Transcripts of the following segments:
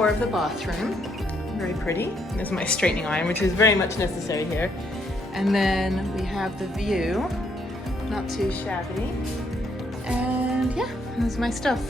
tour of the bathroom. Very pretty. There's my straightening iron, which is very much necessary here. And then we have the view, not too shabby. And yeah, there's my stuff.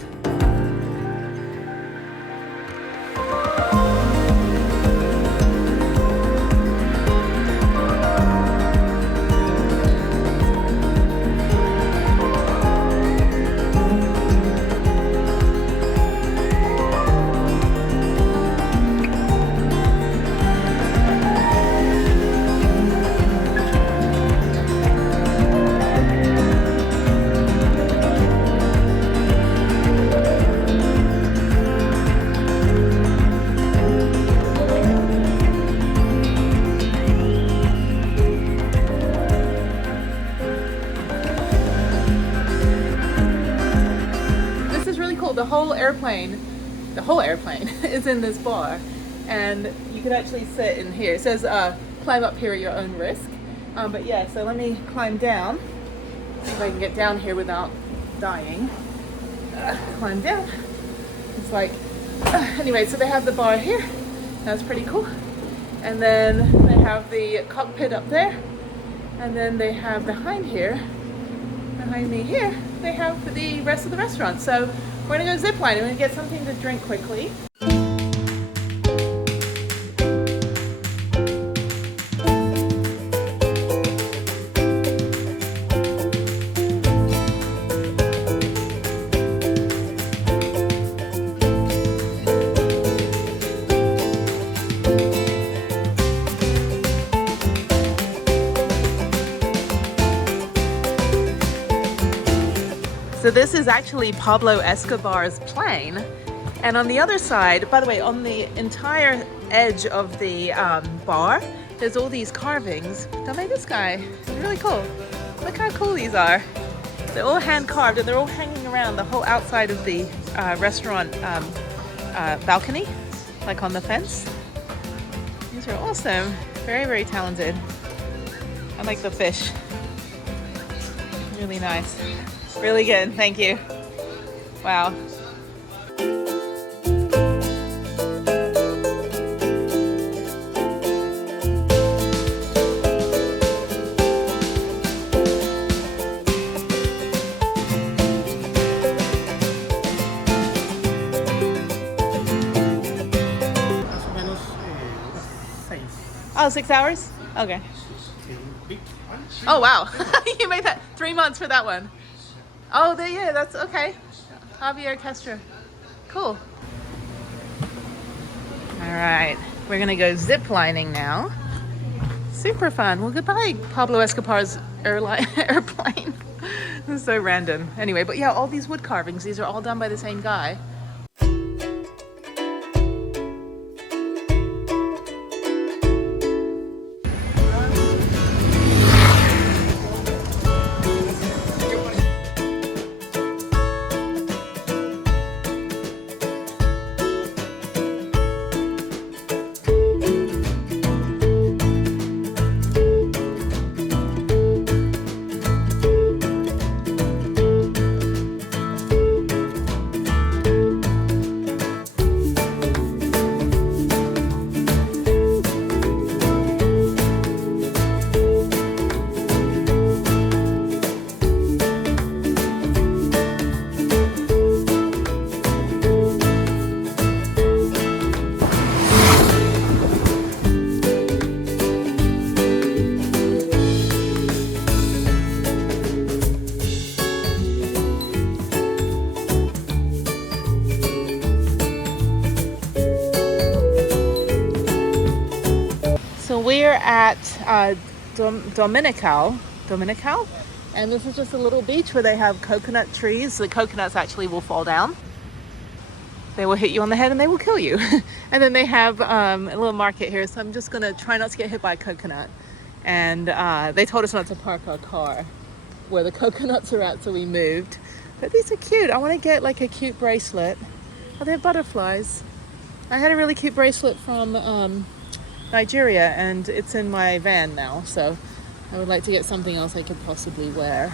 The whole airplane is in this bar, and you can actually sit in here. It says climb up here at your own risk. But yeah, so let me climb down, see if I can get down here without dying. Climb down. It's like, anyway, so they have the bar here. That's pretty cool. And then they have the cockpit up there. And then they have behind me here, they have the rest of the restaurant. So we're gonna go zipline. I'm gonna get something to drink quickly. So this is actually Pablo Escobar's plane, and on the other side, by the way, on the entire edge of the bar, there's all these carvings done by this guy. It's really cool. Look how cool these are. They're all hand carved, and they're all hanging around the whole outside of the restaurant balcony, like on the fence. These are awesome. Very, very talented. I like the fish. Really nice. Really good, thank you. Wow. Oh, 6 hours? Okay. Oh, wow. You made that 3 months for that one. Oh, yeah, that's okay. Javier Castro. Cool. All right, we're gonna go zip lining now. Super fun. Well, goodbye, Pablo Escobar's airplane. This is so random. Anyway, but yeah, all these wood carvings, these are all done by the same guy. We're at Dominical, and this is just a little beach where they have coconut trees. The coconuts actually will fall down. They will hit you on the head and they will kill you. And then they have a little market here, so I'm just gonna try not to get hit by a coconut. And they told us not to park our car where the coconuts are at, so we moved. But these are cute. I want to get like a cute bracelet. Oh, they're butterflies. I had a really cute bracelet from Nigeria, and it's in my van now, so I would like to get something else I could possibly wear.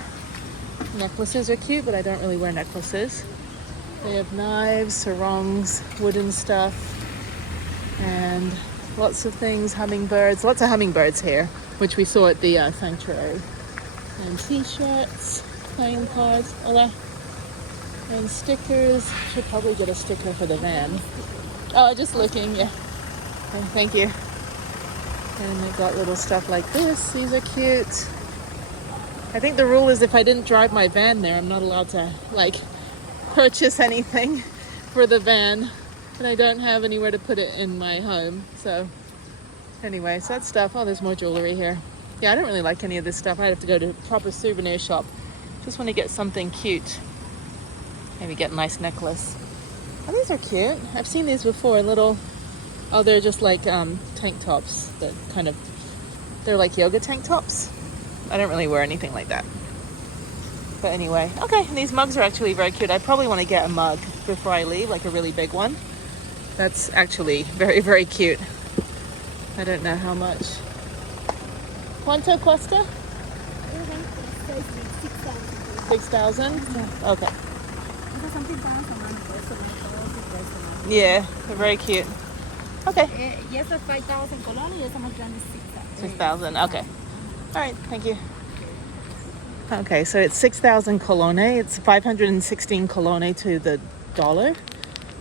Necklaces are cute, but I don't really wear necklaces. They have knives, sarongs, wooden stuff. And lots of things, hummingbirds, lots of hummingbirds here, which we saw at the sanctuary. And t-shirts, playing cards, hola. And stickers. Should probably get a sticker for the van. Oh, just looking, yeah. Okay, thank you. And they've got little stuff like this. These are cute. I think the rule is if I didn't drive my van there, I'm not allowed to like purchase anything for the van. And I don't have anywhere to put it in my home. So anyway, so that stuff. Oh, there's more jewelry here. Yeah, I don't really like any of this stuff. I'd have to go to a proper souvenir shop. Just want to get something cute. Maybe get a nice necklace. Oh, these are cute. I've seen these before. Little, oh, they're just like tank tops. That kind of, they're like yoga tank tops. I don't really wear anything like that. But anyway, okay. And these mugs are actually very cute. I probably want to get a mug before I leave, like a really big one. That's actually very, very cute. I don't know how much. ¿Cuánto cuesta? 6,000? Okay. Yeah, they're very cute. Okay. Yes, 5,000 colon. Yes, más grande 6,000. Okay. All right. Thank you. Okay, so it's 6,000 colone. It's 516 colone to the dollar.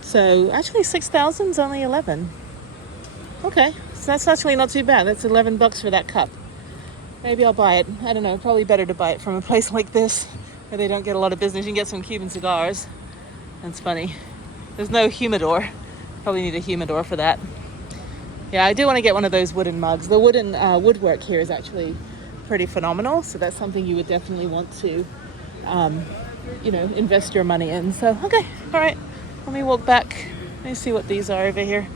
So actually 6,000 is only 11. Okay, so that's actually not too bad. That's $11 for that cup. Maybe I'll buy it. I don't know. Probably better to buy it from a place like this where they don't get a lot of business. You can get some Cuban cigars. That's funny. There's no humidor. Probably need a humidor for that. Yeah, I do want to get one of those wooden mugs. The wooden woodwork here is actually pretty phenomenal. So that's something you would definitely want to, invest your money in. So, okay. All right. Let me walk back. Let me see what these are over here.